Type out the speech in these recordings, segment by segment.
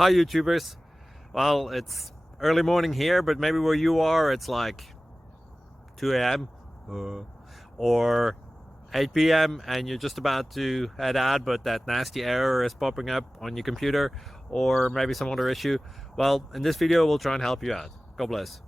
Hi YouTubers. Well, it's early morning here, but maybe where you are it's like 2 a.m. Or 8 p.m. and you're just about to head out, but that nasty error is popping up on your computer, or maybe some other issue. Well, in this video we'll try and help you out. God bless.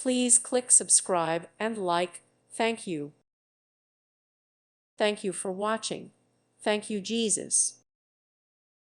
Please click subscribe and like. Thank you. Thank you for watching. Thank you, Jesus.